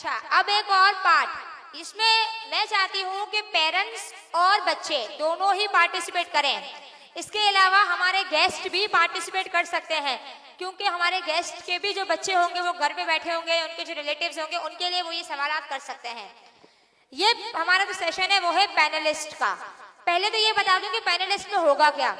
अच्छा, अब एक और पार्ट, इसमें मैं चाहती हूँ कि पेरेंट्स और बच्चे दोनों ही पार्टिसिपेट करें। इसके अलावा हमारे गेस्ट भी पार्टिसिपेट कर सकते हैं, क्योंकि हमारे गेस्ट के भी जो बच्चे होंगे वो घर पे बैठे होंगे, उनके जो रिलेटिव्स होंगे उनके लिए वो ये सवालात कर सकते हैं। ये हमारा जो सेशन है वो है पैनलिस्ट का। पहले तो ये बता दूं कि पैनलिस्ट में होगा क्या।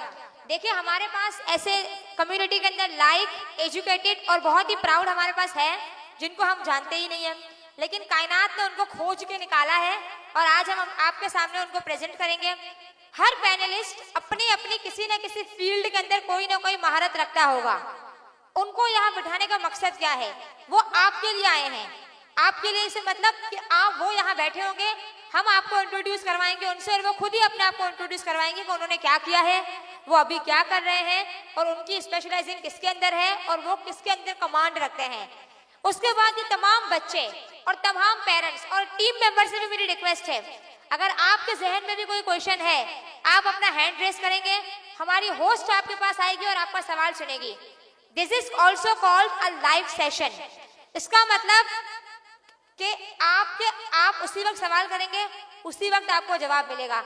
देखिए, हमारे पास ऐसे कम्युनिटी के अंदर लाइक, एजुकेटेड और बहुत ही प्राउड हमारे पास है जिनको हम जानते ही नहीं है, लेकिन कायनात ने उनको खोज के निकाला है और आज हम आपके सामने उनको प्रेजेंट करेंगे। हर पैनलिस्ट अपनी अपनी किसी न किसी फील्ड के अंदर कोई ना कोई महारत रखता होगा। उनको यहाँ बिठाने का मकसद क्या है? वो आपके लिए आए हैं। आपके लिए इसे मतलब कि आप वो यहाँ बैठे होंगे, हम आपको इंट्रोड्यूस करवाएंगे उनसे और वो खुद ही अपने आप को इंट्रोड्यूस करवाएंगे कि उन्होंने क्या किया है, वो अभी क्या कर रहे हैं और उनकी स्पेशलाइजेशन किसके अंदर है और वो किसके अंदर कमांड रखते हैं। उसके बाद ये तमाम बच्चे और तमाम पेरेंट्स और टीम मेंबर से भी मेरी रिक्वेस्ट है, अगर आपके जहन में भी कोई क्वेश्चन है आप अपना हैंड रेस करेंगे, हमारी होस्ट आपके पास आएगी और आपका सवाल सुनेगी। This is also called a live session. इसका मतलब कि आप उसी वक्त सवाल करेंगे, उसी वक्त आपको जवाब मिलेगा।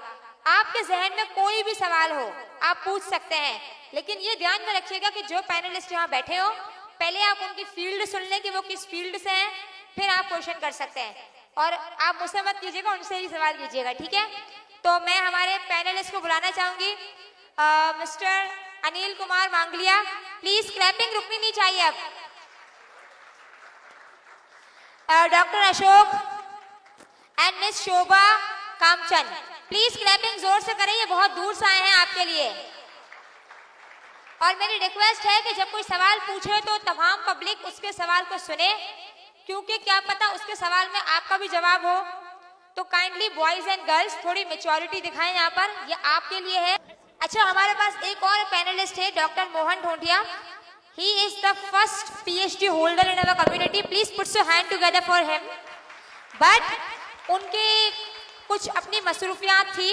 आपके जहन में कोई भी सवाल हो आप पूछ सकते हैं, लेकिन ये ध्यान में रखिएगा कि जो पैनलिस्ट यहाँ बैठे हो पहले आप उनकी फील्ड सुन लें कि वो किस फील्ड से हैं, फिर आप क्वेश्चन कर सकते हैं। और आप मुझसे मत कीजिएगा, उनसे ही सवाल कीजिएगा, ठीक है? तो मैं हमारे पैनलिस्ट को बुलाना चाहूंगी, mister Anil Kumar Mangalia. Please clapping रुकनी नहीं चाहिए अब। Doctor Ashok and miss Shobha Kamchand, please clapping जोर से करें, ये बहुत दूर से आए हैं आपके लिए। और मेरी रिक्वेस्ट है कि जब कोई सवाल पूछे तो तमाम पब्लिक उसके सवाल को सुने, क्योंकि क्या पता उसके सवाल में आपका भी जवाब हो। तो काइंडली बॉयज एंड गर्ल्स थोड़ी मैच्योरिटी दिखाएं यहाँ पर, ये आपके लिए है। अच्छा, हमारे पास एक और पैनलिस्ट है, doctor Mohan Dhondiya. He is the first PhD holder in our community. Please put your hand together for him. But उनके कुछ अपनी मसरूफियात थी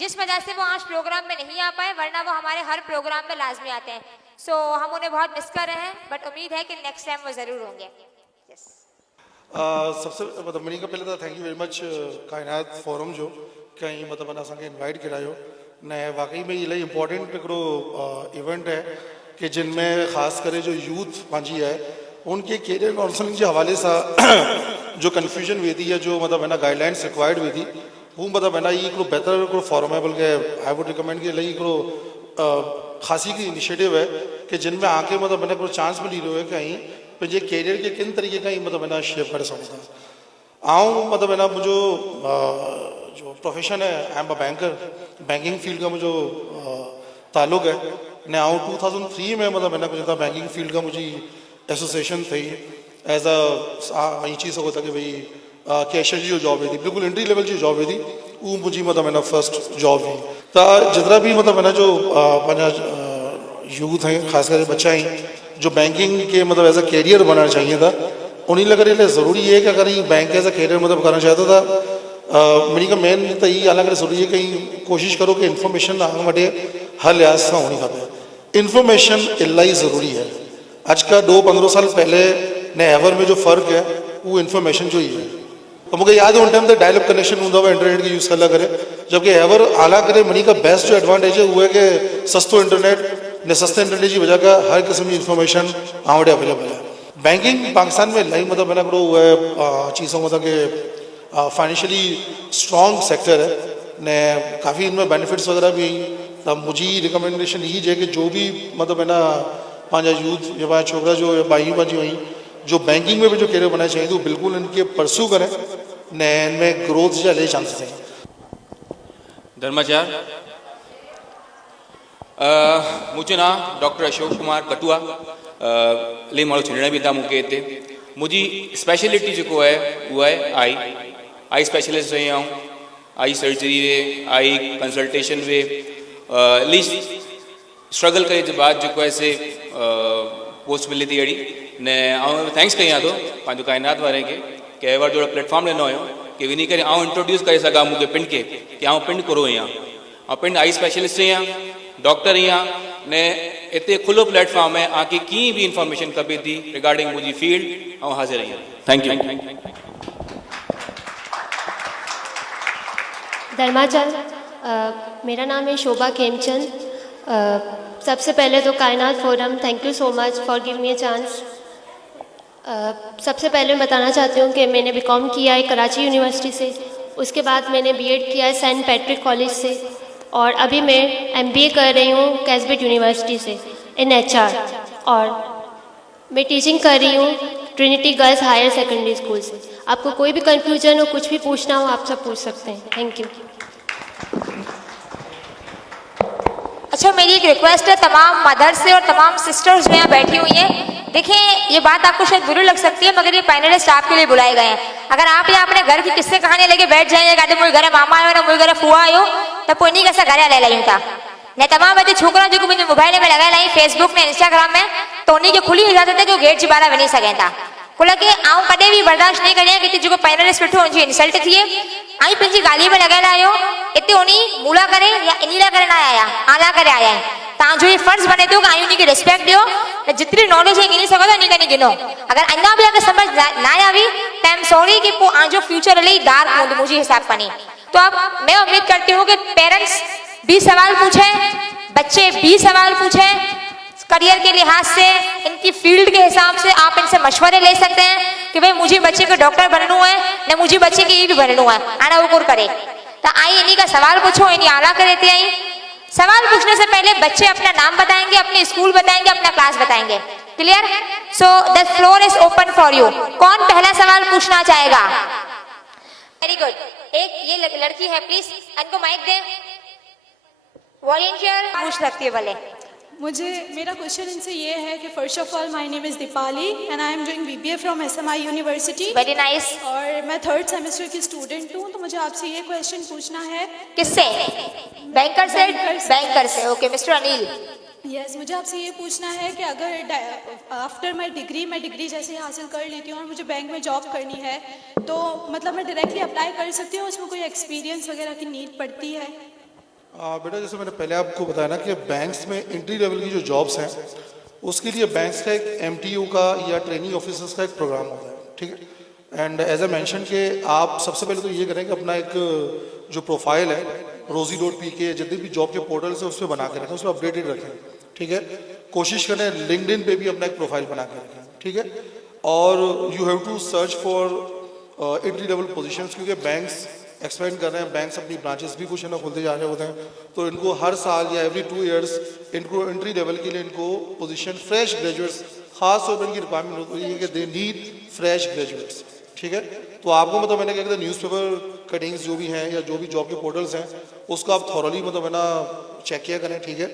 जिस वजह से वो आज प्रोग्राम में नहीं आ पाए, वरना वो हमारे हर प्रोग्राम में लाजमी आते हैं। सो हम उन्हें बहुत मिस कर रहे हैं, बट उम्मीद है कि नेक्स्ट टाइम वो ज़रूर होंगे। yes. सबसे मतलब मनी का पहले तो थैंक यू वेरी मच कायनात फोरम जो कहीं मतलब असांखे इनवाइट करायो ने। वाकई में इलाही इम्पोर्टेंट हिकिड़ो इवेंट है कि जिनमें ख़ासि करे जो यूथ पंहिंजी है उनके कैरियर काउंसलिंग के हवाले से जो कन्फ्यूजन वेंदी है, जो मतलब है ना गाइडलाइंस रिक्वायर्ड वेंदी, वो मतलब है ना ये हिकिड़ो बेहतर हिकिड़ो फॉर्म है। बल्कि आई वुड रिकमेंड कि इलाही हिकिड़ो ख़ासी की इनिशिएटिव है कि जिनमें आके मतलब है ना हिकिड़ो चांस मिली रहियो है कि आई पंहिंजे कैरियर के किन तरीक़े का ही मतलब है ना शेप करे सघूं था। आऊं मतलब है ना मुझो जो प्रोफेशन है, आई am a banker, banking field का मुझो ताल्लुक़ है ने। आऊं 2003 में मतलब है ना कुछ बैंकिंग फील्ड का मुझी एसोसिएशन थी एज अ ये चीज़ हो था कि भाई कैशियर जो जॉब हुई थी, बिल्कुल एंट्री लेवल जी जॉब हुई थी, वो मुझी मतलब है ना फर्स्ट जॉब हुई। तो जितना भी मतलब है ना जो पंहिंजा यूथ हैं, ख़ासकर बच्चा हैं जो बैंकिंग के मतलब एज अ कैरियर बनाना चाहिए था, उन्हीं लगे ज़रूरी है कि अगर ये बैंक एज अ कैरियर मतलब करना चाहता था, मेरी का मेन तो ये अलग ज़रूरी है कि कोशिश करो कि इन्फॉर्मेशन आगे वटे हर लिहाज से होनी खपे। इन्फॉर्मेशन इलाही ज़रूरी है। आज का 2-15 साल पहले ने एवर में जो फ़र्क है वो इन्फॉर्मेशन जो ही है। तो मुझे याद है उन टाइम तो डायलअप कनेक्शन होंगे इंटरनेट की यूज़ करला करे, जबकि एवर आला करे मनी का बेस्ट जो एडवांटेज है वो है कि सस्तो इंटरनेट ने, सस्ते इंटरनेट की वजह का हर किस्म की इन्फॉर्मेशन आवड़े अवेलेबल है। बैंकिंग पाकिस्तान में इलाही मतलब है ना वो है चीज़ों मतलब कि फाइनेंशियली स्ट्रॉन्ग सेक्टर है ने, काफ़ी इनमें बेनिफिट्स वगैरह भी। तो मुझी रिकमेंडेशन यही है कि जो भी मतलब है ना पंहिंजा यूथ या पंहिंजा छोकरा जो भाई पंहिंजी हुई जो बैंकिंग में भी जो कैरियर बनाना चाहिए तो बिल्कुल इनके परस्यू करें ने, इनमें ग्रोथ जा ले चांसेस हैं। धर्माचार मुझे ना डॉक्टर अशोक कुमार कटुआ ले माण्हू चिनण भी था मूंखे हिते। मुझी स्पेशलिटी जो है वो है आई स्पेशलिस्ट रही हूँ, आई सर्जरी वे, आई कंसल्टेशन वे लीस्ट स्ट्रगल करे जे बाद जो है से पोस्ट मिली थी अड़ी ने। थैंक्स कयां तो पंहिंजो कायनात वारे के एवर जो प्लेटफॉर्म ॾिनो हुयो कि वञी करे इंट्रोड्यूस करे सघां मूंखे पिंड के कि पिंड करो आहियां, पिंड आई स्पेशलिस्ट आहियां, डॉक्टर आहियां ने। इतने खुलो प्लेटफॉर्म है, आके की भी इंफॉर्मेशन खपे थी रिगार्डिंग मुझी फील्ड हाजिर आहियां। Thank you. धर्माचल। मेरा नाम है शोभा खेमचंद। सबसे पहले तो Kainat forum, thank you so much for give me a chance. सबसे पहले मैं बताना चाहती हूँ कि मैंने बीकॉम किया है कराची यूनिवर्सिटी से, उसके बाद मैंने बीएड किया है सेंट पैट्रिक कॉलेज से, और अभी मैं एमबीए कर रही हूँ कैसबेट यूनिवर्सिटी से इन एचआर, और मैं टीचिंग कर रही हूँ Trinity girls higher secondary school से। आपको कोई भी कन्फ्यूजन हो, कुछ भी पूछना हो, आप सब पूछ सकते हैं। Thank you. अच्छा, मेरी एक रिक्वेस्ट है तमाम मदर्स से और तमाम सिस्टर्स जो यहाँ बैठी हुई हैं, देखें ये बात आपको शायद बुरी लग सकती है मगर ये पैनलिस्ट आपके लिए बुलाए गए हैं। अगर आप यहाँ अपने घर की किस्से कहानी लेके बैठ जाएंगे, मुझे घर मामा आयो ना मुझे घर फुआ आयो, तब कोई नहीं कैसा घर ले लायूं था ने तमाम बच्चे छोकरा जो मुझे मोबाइल में लगा लाई फेसबुक में इंस्टाग्राम में, तो उन्हीं की खुली इजाजत है कि गेट जी बारा वञी सघनि था। कुल के आऊं कॾहिं बि बर्दाश्त नहीं करियां कि जो पैनलिस्ट वेठो उनजी इंसल्ट थिए। आई पंहिंजी गाली में लॻियल आहियो, हिते उनी मूला करे या इनीला करे ना आया, आला करे आया है। तव्हांजो ये फर्ज बने थो कि आई उनखे रिस्पेक्ट ॾियो, जितनी नॉलेज है गिनी सघो था उन्हीं कनी गिनो। अगर अञा भी अगर समझ ना आई तो आई एम सॉरी कि पोइ आजो फ्यूचर इलाही डार्क हूंदो मुझे हिसाब कनी। तो अब मैं उम्मीद करती हूँ कि पेरेंट्स भी सवाल पूछे, बच्चे भी सवाल पूछे, करियर के लिहाज से इनकी फील्ड के हिसाब से आप इनसे मशवरे ले सकते हैं कि भाई मुझे बच्चे को डॉक्टर बनना है न मुझे बच्चे के ये भी बनना है, आना वो कुर करे। तो आई इन्हीं का सवाल पूछो, इन्हीं आला करे आई। सवाल पूछने से पहले बच्चे अपना नाम बताएंगे, अपने स्कूल बताएंगे, अपना क्लास बताएंगे। Clear? So the floor is open for you. कौन पहला सवाल पूछना चाहेगा? Very good. एक ये लड़की है, प्लीज इनको माइक दें। वॉलंटियर पूछ सकती है भले। मेरा क्वेश्चन इनसे ये है कि first of all my name is Deepali and I am doing BBA from SMI university. Very nice. और मैं 3rd सेमेस्टर की स्टूडेंट हूँ, तो मुझे आपसे ये क्वेश्चन पूछना है। किससे? बैंकर से? बैंकर से। Okay, mister Anil. यस, मुझे आपसे ये पूछना है कि अगर आफ्टर मैं डिग्री जैसे हासिल कर लेती हूँ और मुझे बैंक में जॉब करनी है, तो मतलब मैं डायरेक्टली अप्लाई कर सकती हूँ, उसमें कोई एक्सपीरियंस वगैरह की नीड पड़ती है? बेटा जैसे मैंने पहले आपको बताया ना कि बैंक्स में एंट्री लेवल की जो जॉब्स हैं उसके लिए बैंक्स का एक MTU का या ट्रेनिंग ऑफिसर्स का एक प्रोग्राम होता है, ठीक है। एंड एज ए मेंशन कि आप सबसे पहले तो ये करें कि अपना एक जो प्रोफाइल है rosie.pk जितने भी जॉब के पोर्टल्स हैं उस पर बना के रखें, उस पर अपडेटेड रखें, ठीक है। कोशिश करें लिंक्डइन पे भी अपना एक प्रोफाइल बना के रखें, ठीक है। और you have to search for entry level positions, क्योंकि बैंक्स एक्सपेंड कर रहे हैं, बैंक्स अपनी ब्रांचेस भी कुछ है ना खोलते जा रहे होते हैं, तो इनको हर साल या एवरी 2 ईयर्स इनको एंट्री लेवल के लिए इनको पोजीशन फ्रेश ग्रेजुएट्स, खास तौर पर इनकी रिक्वायरमेंट होती है कि दे नीड फ्रेश ग्रेजुएट्स, ठीक है। तो आपको मतलब मैंने क्या कहते हैं न्यूज़पेपर कटिंग्स जो भी हैं या जो भी जॉब के पोर्टल्स हैं उसको आप थॉरली मतलब है ना चेक किया करें, ठीक है।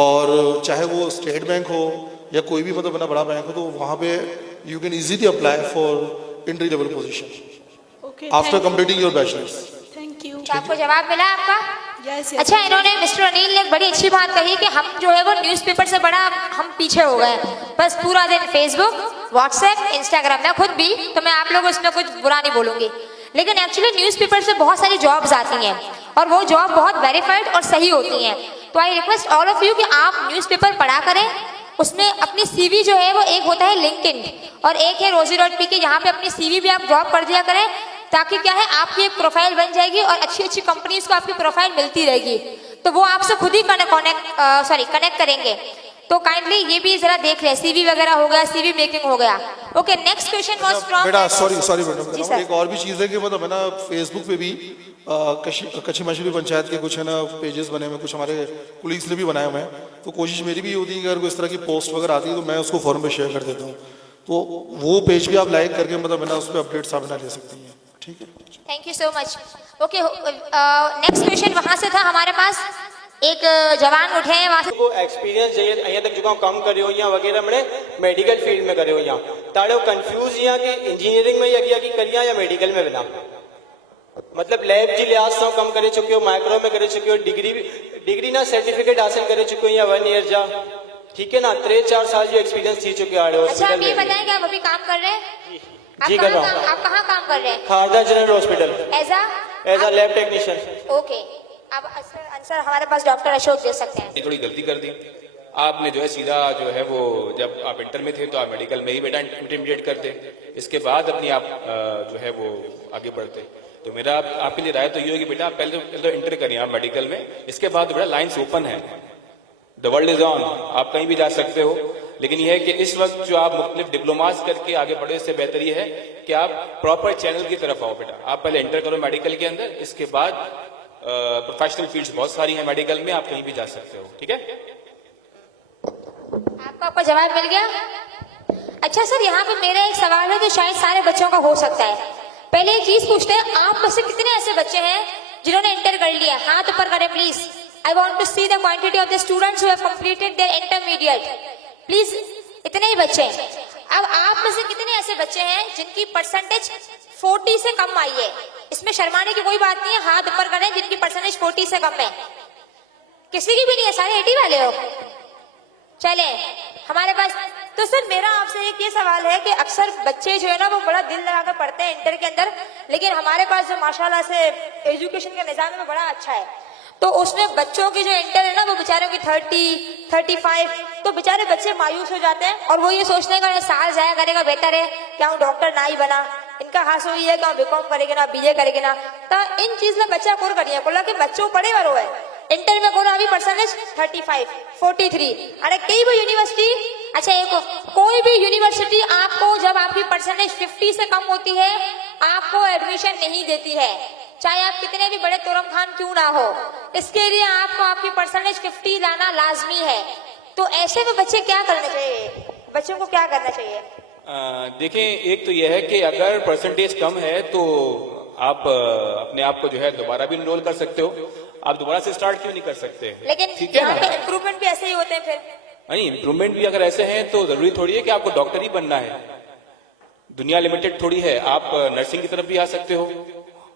और चाहे वो स्टेट बैंक हो या कोई भी मतलब है ना बड़ा बैंक हो, तो वहाँ पे you can easily apply for entry level position after completing your bachelors. Thank you. आपको जवाब मिला आपका? यस। अच्छा, इन्होंने मिस्टर अनिल ने एक बड़ी अच्छी बात कही कि हम जो है वो न्यूज़पेपर से बड़ा हम पीछे हो गए, बस पूरा दिन फेसबुक, व्हाट्सएप, इंस्टाग्राम। मैं खुद भी, तो मैं आप लोगों इसमें कुछ बुरा नहीं बोलूंगी, लेकिन एक्चुअली न्यूज़पेपर से बहुत सारी जॉब्स आती हैं और वो जॉब बहुत वेरीफाइड और सही होती हैं। तो I request all of you कि आप न्यूज़पेपर पढ़ा करें, उसमें अपनी CV जो है वो एक होता है लिंक्डइन और एक है rosie.pk, यहाँ पे अपनी CV भी आप ड्रॉप कर दिया करें, ताकि क्या है आपकी एक प्रोफाइल बन जाएगी और अच्छी अच्छी कंपनीज को आपकी प्रोफाइल मिलती रहेगी, तो वो आपसे खुद ही कनेक्ट करेंगे। तो काइंडली ये भी जरा देख ले, CV वगैरह हो गया, CV मेकिंग हो गया। Okay, next question was from बेटा सॉरी मैडम, एक और भी चीज़ है कि मतलब है ना फेसबुक पे भी कच्ची मछली पंचायत के कुछ है ना पेजेस बने हुए, कुछ हमारे कुलीग्स ने भी बनाए हुए हैं, तो कोशिश मेरी भी होती है कि अगर कोई इस तरह की पोस्ट वगैरह आती है तो मैं उसको फॉरम पे शेयर कर देता हूँ, तो वो पेज भी आप लाइक करके मतलब है ना उस पर अपडेट्स आप बना ले सकती हैं, ठीक है। Thank you so much. Okay, next question वहां से था हमारे पास, एक जवान उठे हैं वहां से। को एक्सपीरियंस चाहिए અહીંયા तक जो काम કર્યો या वगैरह मैंने मेडिकल फील्ड में કર્યો या ताड़ो कंफ्यूज या कि इंजीनियरिंग में या कि करिया या मेडिकल में बिना मतलब लैब जी लिहाज से कम करे चुके हो, माइक्रो में करे चुके हो, डिग्री ना सर्टिफिकेट हासिल करे चुके हो या 1 ईयर जा, ठीक है ना, 3-4 साल जो एक्सपीरियंस थी चुके आड़े। अच्छा, आप ये बताएं कि आप अभी काम कर रहे हैं? जी कर रहा हूँ। आप कहाँ काम कर रहे हैं? Khardah general hospital as a lab technician. Okay, अब आंसर हमारे पास डॉक्टर अशोक दे सकते हैं। थोड़ी गलती कर दी आपने, जो है सीधा जो है वो जब आप इंटर में थे तो आप मेडिकल में ही बेटा इंटरमीडिएट करते, इसके बाद अपनी आप जो है वो आगे बढ़ते, तो मेरा आपके लिए राय तो ये होगी बेटा आप पहले तो इंटर करिए आप मेडिकल में, इसके बाद बेटा लाइन्स ओपन है, द वर्ल्ड इज ऑन, आप कहीं भी जा सकते हो। लेकिन यह है कि इस वक्त जो आप मुख्तलिफ डिप्लोमास करके आगे बढ़े, इससे बेहतर ये है कि आप प्रॉपर चैनल की तरफ आओ बेटा। आप पहले इंटर करो मेडिकल के अंदर, इसके बाद प्रोफेशनल फील्ड्स बहुत सारी हैं मेडिकल में, आप कहीं भी जा सकते हो। ठीक है, आपका जवाब मिल गया। अच्छा सर, यहाँ पे मेरा एक सवाल है जो शायद सारे बच्चों का हो सकता है। पहले एक चीज पूछते हैं, आप में से कितने ऐसे बच्चे हैं जिन्होंने इंटर कर लिया? हाथ ऊपर करें please. I want to see the quantity of the students who have completed their intermediate, please. इतने ही बच्चे। अब आप में से कितने ऐसे बच्चे हैं जिनकी परसेंटेज 40 से कम आई है? इसमें शर्माने की कोई बात नहीं है, हाथ ऊपर करें जिनकी परसेंटेज 40 से कम है। किसी की भी नहीं है, सारे 80 वाले हो। चले हमारे पास। तो सर मेरा आपसे एक ये सवाल है कि अक्सर बच्चे जो है ना वो बड़ा दिल लगा कर पढ़ते हैं इंटर के अंदर, लेकिन हमारे पास जो माशाल्लाह से एजुकेशन का निजाम है वो बड़ा अच्छा है, तो उसमें बच्चों की जो इंटर है ना वो बेचारों की 30, 35, तो बेचारे बच्चे मायूस हो जाते हैं और वो ये सोचने का साल जाया करेगा, बेहतर है क्या हूँ डॉक्टर ना ही बना। इनका हाथ हुई है क्या बीकॉम करेगे ना बीए करेगे ना, तो इन चीज में बच्चा कोर करिए बोला कि बच्चों पढ़े वालों है इंटर में कोई अभी परसेंटेज 35, 43। अरे कई भी यूनिवर्सिटी, अच्छा एक कोई भी यूनिवर्सिटी आपको जब आपकी परसेंटेज 50 से कम होती है आपको एडमिशन नहीं देती है, चाहे आप कितने भी बड़े तुरम खान क्यों ना हो। इसके लिए आपको आपकी परसेंटेज 50 लाना लाजमी है। तो ऐसे में बच्चे क्या करना चाहिए, बच्चों को क्या करना चाहिए? देखें, एक तो यह है कि अगर परसेंटेज कम है तो आप अपने आप को जो है दोबारा भी इनरोल कर सकते हो, आप दोबारा से स्टार्ट क्यों नहीं कर सकते? लेकिन ठीक है यहाँ ना, पे इम्प्रूवमेंट भी ऐसे ही होते हैं फिर। नहीं इम्प्रूवमेंट भी अगर ऐसे हैं तो जरूरी थोड़ी है कि आपको डॉक्टर ही बनना है, दुनिया लिमिटेड थोड़ी है, आप नर्सिंग की तरफ भी आ सकते हो।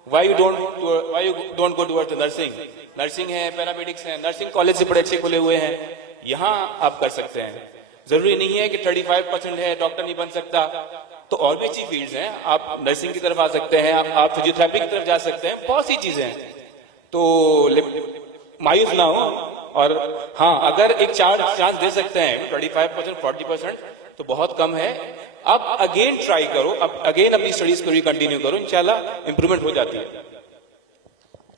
Why you don't go towards nursing? Nursing है, पैरामेडिक्स है, नर्सिंग कॉलेज से बड़े अच्छे खुले हुए हैं, यहाँ आप कर सकते हैं। जरूरी नहीं है कि 35% है डॉक्टर नहीं बन सकता, तो और भी अच्छी फील्ड्स हैं, आप नर्सिंग की तरफ आ सकते हैं, आप फिजियोथेरेपी की तरफ जा सकते हैं, बहुत सी चीजें हैं, तो मायूस ना हो। और हाँ, अगर एक चांस दे सकते हैं 25%, 40% तो बहुत कम है। अब अगेन ट्राई करो, अब अगेन अपनी स्टडीज को कंटिन्यू करो, इंशाल्लाह इंप्रूवमेंट हो जाती है।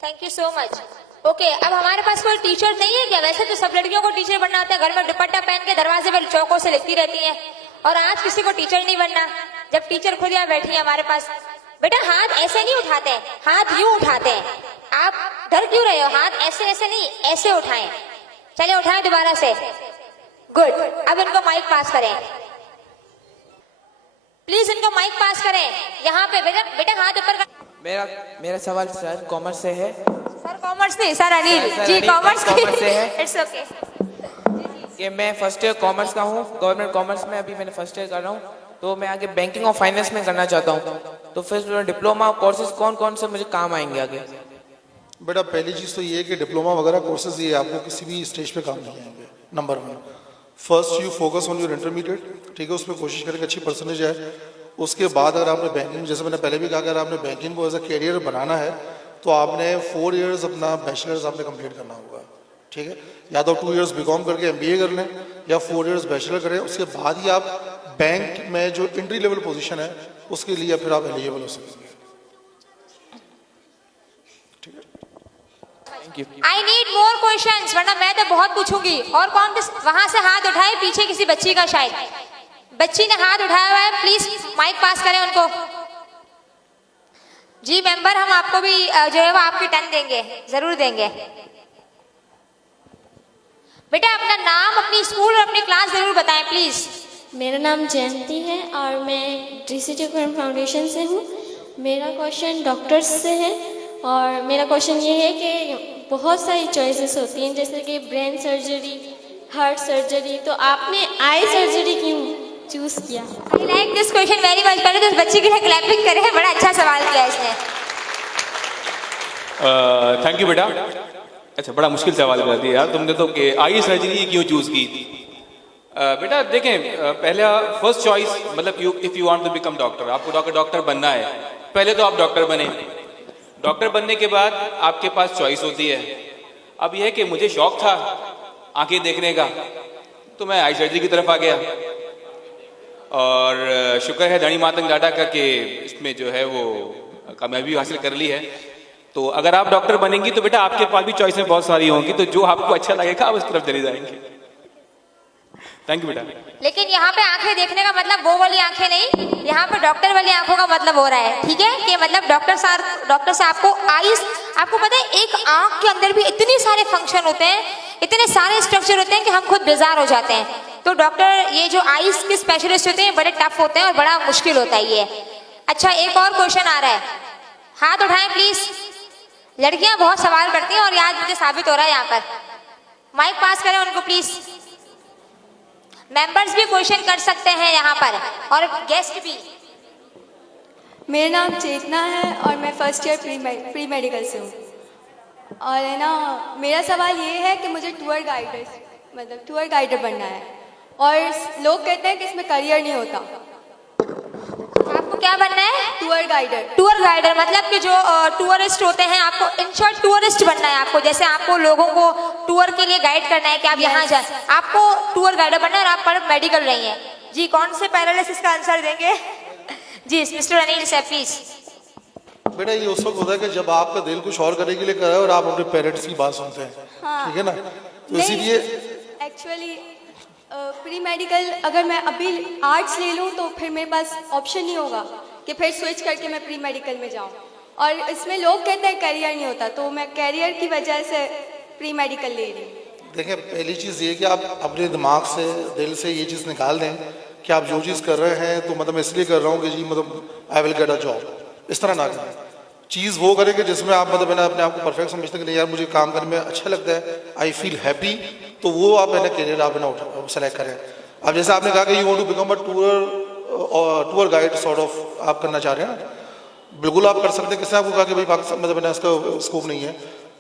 Thank you so much. Okay, अब हमारे पास कोई टीचर नहीं है क्या? वैसे तो सब लड़कियों को टीचर बनना आता है, घर में दुपट्टा पहन के दरवाजे पर चौकों से लिखती रहती हैं, और आज किसी को टीचर नहीं बनना, जब टीचर खुद यहाँ बैठी है हमारे पास। बेटा हाथ ऐसे नहीं उठाते हैं, हाथ यूं उठाते हैं। आप डर क्यों रहे हो? हाथ ऐसे ऐसे नहीं, ऐसे उठाएं। चलिए उठाएं दोबारा से, गुड। अब इनको माइक पास करें, प्लीज इनको माइक पास करें। यहाँ पे बेटा हाथ ऊपर। मेरा सवाल सर कॉमर्स से है। सर कॉमर्स नहीं, सर अनिल सर, जी अनिल कॉमर्स कॉमर्स से है। It's okay. कि मैं फर्स्ट ईयर कॉमर्स का हूँ, गवर्नमेंट कॉमर्स में अभी मैंने फर्स्ट ईयर कर रहा हूँ, तो मैं आगे बैंकिंग और फाइनेंस में करना चाहता हूँ, तो फिर डिप्लोमा कोर्सेज कौन कौन से मुझे काम आएंगे आगे? बेटा पहली चीज़ तो ये है कि डिप्लोमा वगैरह कोर्सेज ये आपको किसी भी स्टेज पे काम नहीं आएंगे। Number 1, first you focus on your intermediate, ठीक है, उसमें कोशिश करें कि अच्छी परसेंटेज आए। उसके बाद अगर आपने बैंकिंग, जैसे मैंने पहले भी कहा, अगर आपने बैंकिंग को एज अ कैरियर बनाना है तो आपने 4 इयर्स अपना बैचलर्स आपने कंप्लीट करना होगा, ठीक है। या तो 2 इयर्स बीकॉम करके MBA कर लें या 4 इयर्स बैचलर करें, उसके बाद ही आप बैंक में जो एंट्री लेवल पोजीशन है उसके लिए फिर आप एलिजिबल हो सकेंगे। आई नीड मोर क्वेश्चंस, वरना मैं तो बहुत पूछूंगी। और कौन वहां से हाथ उठाए? पीछे किसी बच्ची का, शायद बच्ची ने हाथ उठाया हुआ है, प्लीज माइक पास करें उनको। जी मेंबर, हम आपको भी जो है वो आपकी टर्न देंगे, जरूर देंगे। बेटा अपना नाम, अपनी स्कूल और अपनी क्लास जरूर बताएं प्लीज। मेरा नाम जयंती है और मैं DCT फाउंडेशन से हूँ। मेरा क्वेश्चन डॉक्टर्स से है, और मेरा क्वेश्चन ये है कि बहुत सारी चॉइसेस होती हैं, जैसे कि ब्रेन सर्जरी, हार्ट सर्जरी, तो आपने आई सर्जरी क्यों चूज किया? I like this question very much. पहले तो इस बच्ची के लिए क्लैपिंग करें, बड़ा अच्छा सवाल किया इसने। थैंक यू बेटा। अच्छा, बड़ा मुश्किल सवाल कर दिया यार तुमने तो, कि आई सर्जरी क्यों चूज की? बेटा देखें, पहला फर्स्ट चॉइस मतलब if you want to become doctor, आपको डॉक्टर बनना है, पहले तो आप डॉक्टर बने। डॉक्टर बनने के बाद आपके पास चॉइस होती है। अब यह है कि मुझे शौक था आंखें देखने का, तो मैं आई सर्जरी की तरफ आ गया, और शुक्र है धनी मातंग डाटा का कि इसमें जो है वो कामयाबी हासिल कर ली है। तो अगर आप डॉक्टर बनेंगी तो बेटा आपके पास भी चॉइसें बहुत सारी होंगी, तो जो आपको अच्छा लगेगा आप उस तरफ चली जाएंगे। थैंक यू बेटा। लेकिन यहाँ पे आंखें देखने का मतलब वो वाली आंखें नहीं, यहाँ पे डॉक्टर वाली आंखों का मतलब हो रहा है, ठीक है? कि मतलब डॉक्टर साहब को आईज, आपको पता है एक आंख के अंदर भी इतने सारे फंक्शन होते हैं, इतने सारे स्ट्रक्चर होते हैं कि हम खुद बेजार हो जाते हैं। तो डॉक्टर, ये जो आईज के स्पेशलिस्ट होते हैं बड़े टफ होते हैं और बड़ा मुश्किल होता है ये। अच्छा, एक और क्वेश्चन आ रहा है, हाथ उठाएं प्लीज। लड़कियां बहुत सवाल करती हैं और आज मुझे साबित हो रहा है यहाँ पर। माइक पास करें उनको प्लीज। मेंबर्स भी क्वेश्चन कर सकते हैं यहाँ पर और गेस्ट भी। मेरा नाम चेतना है और मैं फर्स्ट ईयर प्री मेडिकल से हूँ। और है ना, मेरा सवाल ये है कि मुझे टूर गाइडर बनना है और लोग कहते हैं कि इसमें करियर नहीं होता। आपको क्या बनना है? Tour guider. टूर गाइडर मतलब कि जो टूरिस्ट होते हैं, आपको इन शॉर्ट टूरिस्ट बनना है आपको। जैसे आपको लोगों को टूर के लिए गाइड करना है कि आप यहाँ जाए, आपको टूर गाइडर बनना है और आप पर मेडिकल रही हैं। जी, कौन से पैरालिसिस का आंसर देंगे? जी मिस्टर अनिल सर प्लीज। बेटा ये उस वक्त होता है कि जब आपका दिल कुछ और करने के लिए कर रहा है और आप अपने पेरेंट्स की बात सुनते हैं, ठीक है ना? तो इसीलिए एक्चुअली प्री मेडिकल अगर मैं अभी आर्ट्स ले लूँ तो फिर मेरे पास ऑप्शन नहीं होगा कि फिर स्विच करके मैं प्री मेडिकल में जाऊँ। और इसमें लोग कहते हैं करियर नहीं होता, तो मैं करियर की वजह से प्री मेडिकल ले रही हूँ। देखिए, पहली चीज़ ये कि आप अपने दिमाग से, दिल से ये चीज़ निकाल दें कि आप जो चीज़ कर रहे हैं तो मतलब मैं इसलिए कर रहा हूँ कि जी मतलब I will get a job, इस तरह ना करें। चीज़ वो करें कि जिसमें आप मतलब मैंने अपने आप को परफेक्ट समझते हैं कि नहीं यार मुझे काम करने में अच्छा लगता है, आई फील हैप्पी, तो वो आप है ना करियर आप ना सेलेक्ट करें। अब जैसे आपने कहा कि you want to become a tour guide sort of आप करना चाह रहे हैं ना, बिल्कुल आप कर सकते हैं। किसने आपको कहा कि भाई पाकिस्तान मतलब इसका स्कोप नहीं है?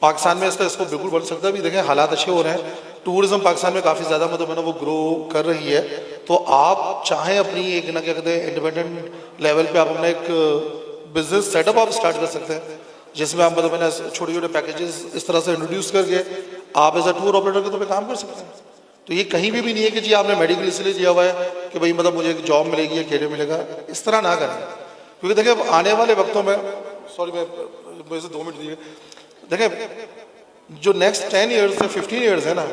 पाकिस्तान में इसका स्कोप बिल्कुल बढ़ सकता है। अभी देखें हालात अच्छे हो रहे हैं, टूरिज्म पाकिस्तान में काफ़ी ज़्यादा मतलब वो ग्रो कर रही है। तो आप चाहें अपनी एक ना क्या कहते हैं इंडिपेंडेंट लेवल पे आप अपना एक बिजनेस सेटअप आप स्टार्ट कर सकते हैं, जिसमें आप मतलब छोटे छोटे पैकेजेस इस तरह से इंट्रोड्यूस करके आप एज अ टूर ऑपरेटर के तौर पर काम कर सकते हैं। तो ये कहीं भी नहीं है कि जी आपने मेडिकल इसलिए दिया हुआ है कि भाई मतलब मुझे एक जॉब मिलेगी या करियर मिलेगा, इस तरह ना करें। क्योंकि देखिए आने वाले वक्तों में, सॉरी मैं मुझे 2 मिनट दिए, देखिए जो नेक्स्ट 10 ईयर्स या 15 ईयर्स है ना,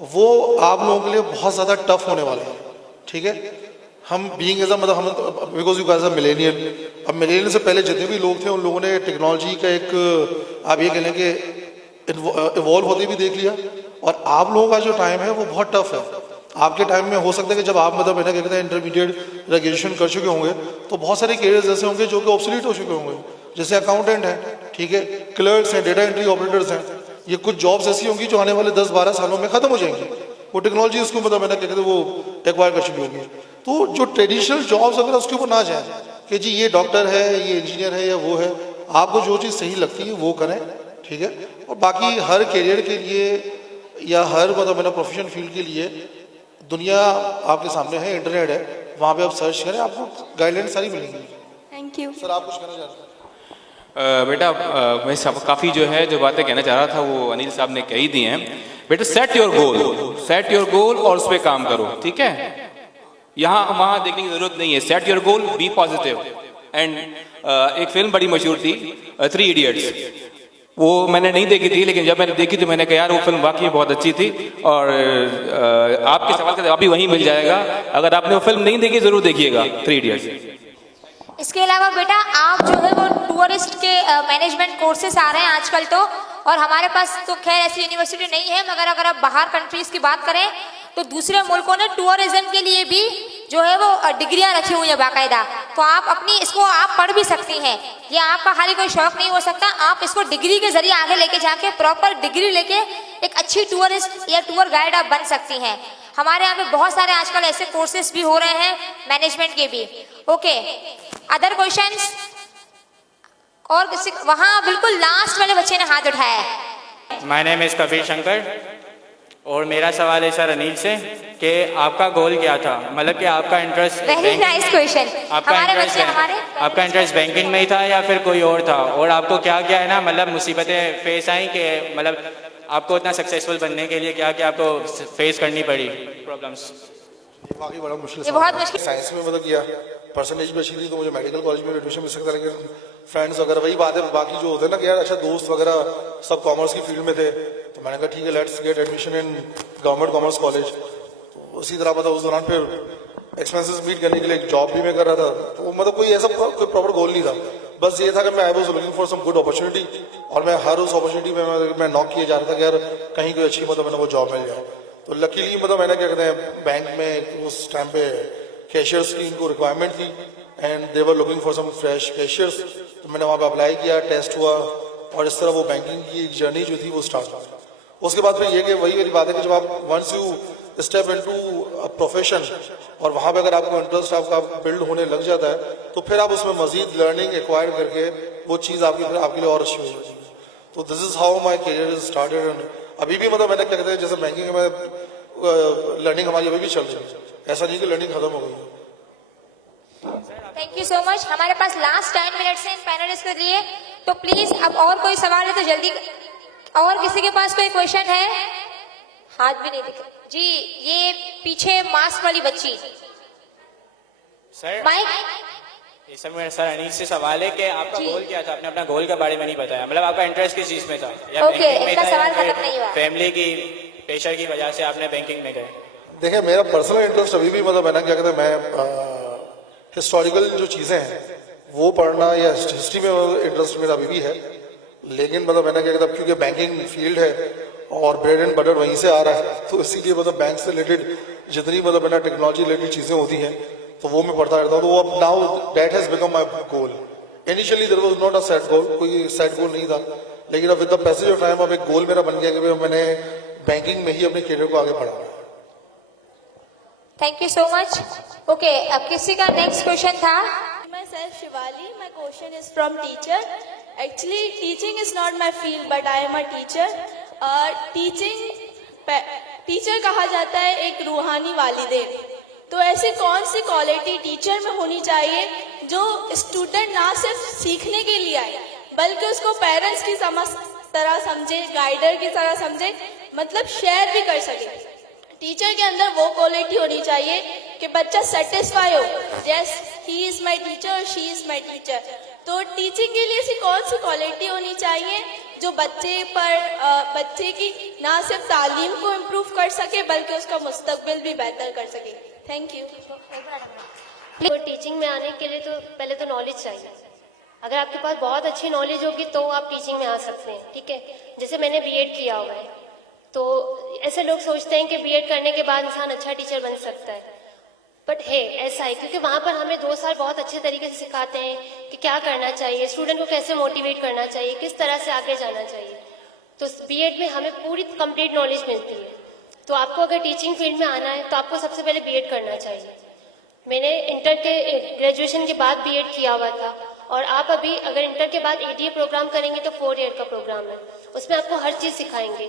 वो आप लोगों के लिए बहुत ज़्यादा टफ होने वाले हैं, ठीक है? हम बीइंग एज मतलब हम because you guys are millennial, अब मिलेनियल से पहले जितने भी लोग थे उन लोगों ने टेक्नोलॉजी का एक आप ये कह लें कि इवॉल्व होते भी देख लिया। और आप लोगों का जो टाइम है वो बहुत टफ है। आपके टाइम में हो सकता है कि जब आप मतलब क्या कहते हैं इंटरमीडिएट ग्रेजुएशन कर चुके होंगे तो बहुत सारे करियर्स ऐसे होंगे जो कि ऑब्सोलीट हो चुके होंगे, जैसे अकाउंटेंट है, ठीक है, क्लर्क्स हैं, डेटा एंट्री ऑपरेटर्स हैं। ये कुछ जॉब्स ऐसी होंगी जो आने वाले 10-12 सालों में खत्म हो जाएंगी। वो टेक्नोलॉजी उसको मतलब क्या कहते हैं वो एक्वायर कर चुकी होगी। तो जो ट्रेडिशनल जॉब्स अगर उसके ऊपर ना जाए कि जी ये डॉक्टर है, ये इंजीनियर है या वो है, आपको जो चीज़ सही लगती है वो करें, ठीक है? और बाकी हर करियर के लिए या हर मतलब प्रोफेशनल फील्ड के लिए दुनिया आपके सामने है, इंटरनेट है, वहाँ पे आप सर्च करें, आपको गाइडलाइन सारी मिलेंगी। थैंक यू सर आप कुछ कहना चाह रहे हैं? बेटा मैं सब काफ़ी जो है जो बातें कहना चाह रहा था वो अनिल साहब ने कही दी हैं। बेटा सेट योर गोल और उस पर काम करो, ठीक है? यहाँ वहाँ देखने की जरूरत नहीं है। Set your goal, be positive. And एक फिल्म बड़ी मशहूर थी 3 इडियट्स, वो मैंने नहीं देखी थी, लेकिन जब मैंने देखी तो मैंने कहा यार वो फिल्म वाकई बहुत अच्छी थी। और आपके सवाल का जवाब भी वहीं मिल जाएगा। अगर आपने वो फिल्म नहीं देखी जरूर देखिएगा 3 इडियट्स। इसके अलावा बेटा आप जो है वो टूरिस्ट के मैनेजमेंट कोर्सेज आ रहे हैं आजकल तो, और हमारे पास तो खैर ऐसी यूनिवर्सिटी नहीं है, मगर अगर आप बाहर कंट्रीज की बात करें तो दूसरे मुल्कों ने टूरिज्म के लिए भी जो है वो डिग्रियां रखी हुई है बाकायदा। तो आप अपनी इसको आप पढ़ भी सकती हैं। ये आपका खाली कोई शौक नहीं हो सकता, आप इसको डिग्री के जरिए आगे लेके जाके प्रॉपर डिग्री लेके एक अच्छी टूरिस्ट या टूर गाइड आप बन सकती हैं। हमारे यहाँ पे बहुत सारे आजकल ऐसे कोर्सेज भी हो रहे हैं मैनेजमेंट के भी। Okay, other questions? और किसी वहाँ बिल्कुल लास्ट वाले बच्चे ने हाथ उठाया है। My name is Kabir Shankar और मेरा सवाल है सर अनिल से कि आपका गोल क्या था, मतलब कि आपका इंटरेस्ट वेरी नाइस क्वेश्चन। आपका इंटरेस्ट बैंकिंग में ही था या फिर कोई और था? और आपको क्या क्या है ना मतलब मुसीबतें फेस आई कि मतलब आपको इतना सक्सेसफुल बनने के लिए क्या क्या आपको फेस करनी पड़ी प्रॉब्लम्स? वाकई बड़ा मुश्किल, ये बहुत मुश्किल। साइंस में मतलब किया, परसेंटेज भी अच्छी थी तो मुझे मेडिकल कॉलेज में एडमिशन मिल सकता, लेकिन फ्रेंड्स वगैरह, वही बात है। बाकी जो होते हैं ना कि यार अच्छा दोस्त वगैरह सब कॉमर्स की फील्ड में थे, तो मैंने कहा ठीक है let's get admission in government commerce college. तो उसी तरह मतलब उस दौरान फिर एक्सपेंसेस मीट करने के लिए एक जॉब भी मैं कर रहा था। तो मतलब कोई ऐसा कोई प्रॉपर गोल नहीं था, बस ये था कि मैं I was looking for some good opportunity, और मैं हर उस अपॉर्चुनिटी में मैं नॉक किए जा रहा था कि यार कहीं कोई अच्छी मतलब मैंने वो जॉब मिल जाए। तो लकीली मतलब मैंने क्या कहते हैं बैंक में उस टाइम पे कैशियर्स की इनको रिक्वायरमेंट थी and they were looking for some fresh cashiers. तो मैंने वहाँ पे अप्लाई किया, टेस्ट हुआ, और इस तरह वो बैंकिंग की जर्नी जो थी वो स्टार्ट हुई। उसके बाद फिर ये कि वही वाली बात है कि जब आप once you step into a profession और वहाँ पे अगर आपको इंटरेस्ट आपका बिल्ड होने लग जाता है, तो फिर आप उसमें मजीद लर्निंग एक्वायर करके वो चीज़ आपके लिए और अच्छी हो जाती है। तो this is how my career is started. अभी भी मतलब मैंने क्या कहते हैं जैसे बैंकिंग में लर्निंग हमारी अभी भी चल रही है, ऐसा नहीं कि लर्निंग खत्म हो गई है। Thank you so much. हमारे पास लास्ट 10 मिनट्स हैं इन पैनलिस्ट के लिए, तो प्लीज अब और कोई सवाल है तो जल्दी। और किसी के पास कोई क्वेश्चन है? हाथ भी नहीं दिखे जी। ये पीछे मास्क वाली बच्ची, सर माइक। ये सब मेरा सर अनीस से सवाल है कि आपका जी। गोल क्या था? आपने अपना गोल के बारे में नहीं बताया, मतलब आपका इंटरेस्ट किस चीज में था? या ओके, बैंकिंग में इनका था या सवाल फिर खत्म नहीं हुआ। फैमिली की प्रेशर की वजह से आपने बैंकिंग में गए? देखिए मेरा पर्सनल इंटरेस्ट अभी भी मतलब है ना क्या कहते हैं मैं हिस्टोरिकल जो चीज़ें हैं वो पढ़ना या हिस्ट्री में इंटरेस्ट मेरा अभी भी है, लेकिन मतलब मैंने क्या कहता है क्योंकि बैंकिंग फील्ड है और ब्रेड एंड बटर वहीं से आ रहा है, तो इसीलिए मतलब बैंक से रिलेटेड जितनी मतलब है ना टेक्नोलॉजी रिलेटेड चीज़ें होती हैं तो वो मैं पढ़ता रहता हूँ। तो वो अब now that has become my goal. Initially there was not a set goal, कोई सेट गोल नहीं था, लेकिन अब with the passage of time अब एक गोल मेरा बन गया कि भाई मैंने बैंकिंग में ही अपने करियर को आगे बढ़ाना है। Thank you so much. Okay, अब किसी का नेक्स्ट क्वेश्चन था? Myself Shivali, my question is from teacher. Actually, teaching is not my field, but I am a teacher. Teacher कहा जाता है एक रूहानी वालिदैन। तो ऐसी कौन सी क्वालिटी टीचर में होनी चाहिए जो स्टूडेंट ना सिर्फ सीखने के लिए आए बल्कि उसको पेरेंट्स की तरह समझे, गाइडर की तरह समझे, मतलब शेयर भी कर सके। टीचर के अंदर वो क्वालिटी होनी चाहिए कि बच्चा सेटिस्फाई हो, yes he is my teacher और शी इज माई टीचर। तो टीचिंग के लिए ऐसी कौन सी क्वालिटी होनी चाहिए जो बच्चे की ना सिर्फ तालीम को इम्प्रूव कर सके बल्कि उसका मुस्तकबिल भी बेहतर कर सके। Thank you. तो टीचिंग में आने के लिए तो पहले तो नॉलेज चाहिए। अगर आपके पास बहुत अच्छी नॉलेज होगी तो आप टीचिंग में आ सकते हैं, ठीक है। जैसे मैंने बीएड किया हुआ है, तो ऐसे लोग सोचते हैं कि बीएड करने के बाद इंसान अच्छा टीचर बन सकता है, बट है ऐसा है क्योंकि वहाँ पर हमें 2 साल बहुत अच्छे तरीके से सिखाते हैं कि क्या करना चाहिए, स्टूडेंट को कैसे मोटिवेट करना चाहिए, किस तरह से आगे जाना चाहिए। तो बीएड में हमें पूरी कंप्लीट नॉलेज मिलती है। तो आपको अगर टीचिंग फील्ड में आना है तो आपको सबसे पहले बीएड करना चाहिए। मैंने इंटर के ग्रेजुएशन के बाद बीएड किया हुआ था, और आप अभी अगर इंटर के बाद एडीए प्रोग्राम करेंगे तो 4 ईयर का प्रोग्राम है। उसमें आपको हर चीज़ सिखाएंगे,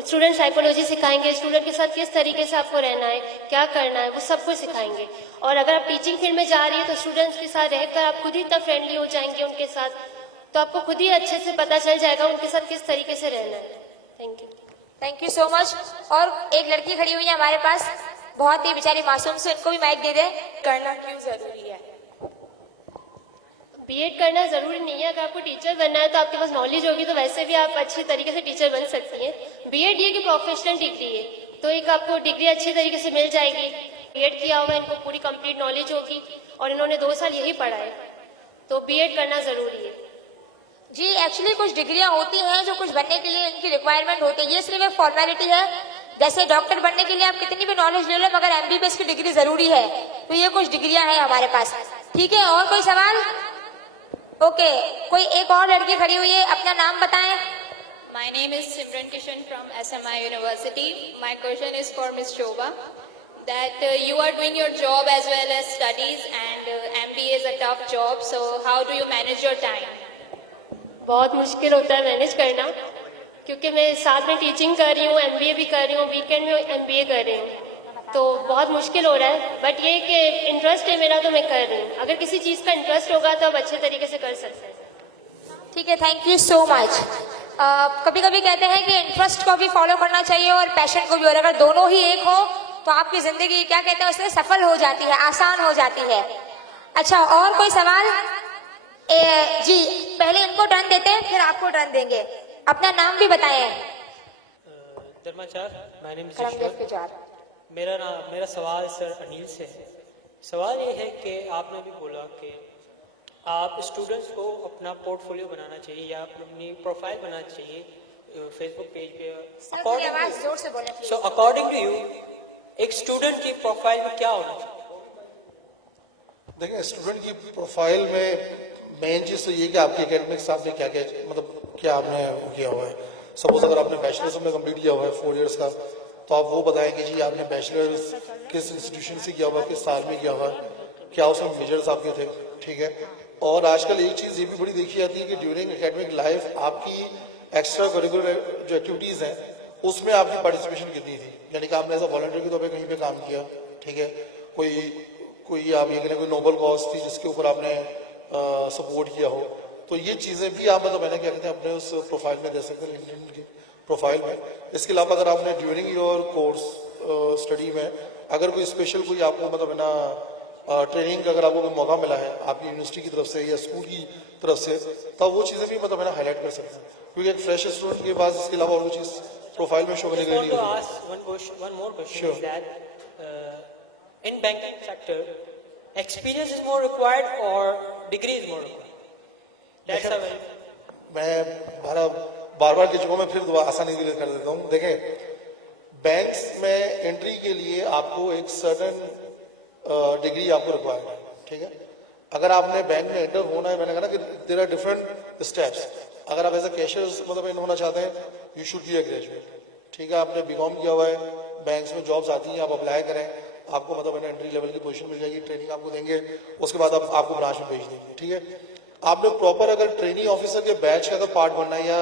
स्टूडेंट साइकोलॉजी सिखाएंगे, स्टूडेंट के साथ किस तरीके से आपको रहना है, क्या करना है, वो सब कुछ सिखाएंगे। और अगर आप टीचिंग फील्ड में जा रही है तो स्टूडेंट्स के साथ रहकर आप खुद ही इतना फ्रेंडली हो जाएंगे उनके साथ, तो आपको खुद ही अच्छे से पता चल जाएगा उनके साथ किस तरीके से रहना है। Thank you. Thank you so much. और एक लड़की खड़ी हुई है हमारे पास, बहुत ही बेचारी मासूम से, इनको भी माइक दे दें। करना क्यों जरूरी है? बीएड करना जरूरी नहीं है। अगर आपको टीचर बनना है तो आपके पास नॉलेज होगी तो वैसे भी आप अच्छी तरीके से टीचर बन सकती हैं। बीएड ये कि प्रोफेशनल डिग्री है, तो एक आपको डिग्री अच्छी तरीके से मिल जाएगी। बीएड किया हुआ इनको पूरी कंप्लीट नॉलेज होगी और इन्होंने 2 साल यही पढ़ा है, तो बीएड करना जरूरी है। जी, एक्चुअली कुछ डिग्रियां होती हैं जो कुछ बनने के लिए इनकी रिक्वायरमेंट होती है, ये सिर्फ एक फॉर्मेलिटी है। जैसे डॉक्टर बनने के लिए आप कितनी भी नॉलेज ले लो, मगर एमबीबीएस की डिग्री जरूरी है। तो ये कुछ डिग्रियां हैं हमारे पास, ठीक है। और कोई सवाल? ओके, कोई एक और लड़की खड़ी हुई है, अपना नाम बताएं। My name is Simran Kishan from SMI University. My question is for Ms. Shobha. That you are doing your job as well as studies, and MBA is a tough job. So how do you manage your time? बहुत मुश्किल होता है manage करना, क्योंकि मैं साथ में teaching कर रही हूँ, एमबीए भी कर रही हूँ, वीकेंड में एमबीए कर रही हूँ, तो बहुत मुश्किल हो रहा है। बट ये कि इंटरेस्ट है मेरा तो मैं कर रही हूँ। अगर किसी चीज़ का इंटरेस्ट होगा तो आप अच्छे तरीके से कर सकते हैं। ठीक है, थैंक यू सो मच। कभी कभी कहते हैं कि इंटरेस्ट को भी फॉलो करना चाहिए और पैशन को भी, और अगर दोनों ही एक हो तो आपकी जिंदगी क्या कहते हैं उससे सफल हो जाती है, आसान हो जाती है। अच्छा, और कोई सवाल? जी पहले इनको टर्न देते हैं, फिर आपको टर्न देंगे। अपना नाम भी बताएं। धर्माचार, माय नेम इज करमदेव पुजार। मेरा सवाल सर अनिल से है। सवाल ये है कि आपने भी बोला कि आप स्टूडेंट्स को अपना पोर्टफोलियो बनाना चाहिए या अपनी प्रोफाइल बनाना चाहिए फेसबुक पेज पे। सर थोड़ी आवाज जोर से बोलें। सो अकॉर्डिंग टू यू एक स्टूडेंट की प्रोफाइल में क्या होना चाहिए? देखिए, स्टूडेंट की प्रोफाइल में मेन चीज़ तो ये कि आपके एकेडमिक्स आपने क्या क्या मतलब क्या आपने किया हुआ है। सपोज अगर आपने बैचलर्स में कंप्लीट किया हुआ है 4 इयर्स का, तो आप वो बताएं कि जी आपने बैचलर्स किस इंस्टीट्यूशन से किया हुआ है, किस साल में किया हुआ है, क्या उसमें मेजर्स आपके थे, ठीक है। और आजकल एक चीज़ ये भी बड़ी देखी जाती है कि ड्यूरिंग एकेडमिक लाइफ आपकी एक्स्ट्रा करिकुलर जो एक्टिविटीज़ हैं उसमें आपकी पार्टिसिपेशन कितनी थी, यानी कि आपने एज अ वॉलंटियर के तौर पर कहीं पर काम किया, ठीक है, कोई आप ये कहें कोई नोबल कॉज थी जिसके ऊपर आपने सपोर्ट किया हो, तो ये चीज़ें भी आप मतलब मैंने क्या कहते हैं अपने उस प्रोफाइल में दे सकते हैं, लिंक्डइन की प्रोफाइल में। इसके अलावा अगर आपने ड्यूरिंग योर कोर्स स्टडी में अगर कोई स्पेशल कोई आपको मतलब ना ट्रेनिंग का अगर आपको कोई मौका मिला है आपकी यूनिवर्सिटी की तरफ से या स्कूल की तरफ से, तो वो चीज़ें भी मतलब मैंने हाईलाइट कर सकते हैं, क्योंकि एक फ्रेश स्टूडेंट के पास इसके अलावा और वो चीज़ प्रोफाइल में शो करने के लिए नहीं होती। One more question is that in banking sector experience is more required or degree is more required? That's a very मैं बार बार की चुका, मैं फिर दोबारा आसानी के लिए कर देता हूँ। देखें, बैंक्स में एंट्री के लिए आपको एक सर्टन डिग्री आपको रिक्वायर्ड है, ठीक है। अगर आपने बैंक में एंटर होना है, मैंने कहा ना कि देयर आर डिफरेंट स्टेप्स। अगर आप एज अ कैशियर मतलब इन होना चाहते हैं, you should be a graduate, ठीक है। आपने बीकॉम किया हुआ है, बैंक्स में जॉब्स आती हैं, आप अप्लाई करें, आपको मतलब एंट्री लेवल की पोजीशन मिल जाएगी, ट्रेनिंग आपको देंगे, उसके बाद आपको ब्रांच में भेज देंगे, ठीक है। आपने प्रॉपर अगर ट्रेनिंग ऑफिसर के बैच का अगर पार्ट बनना है या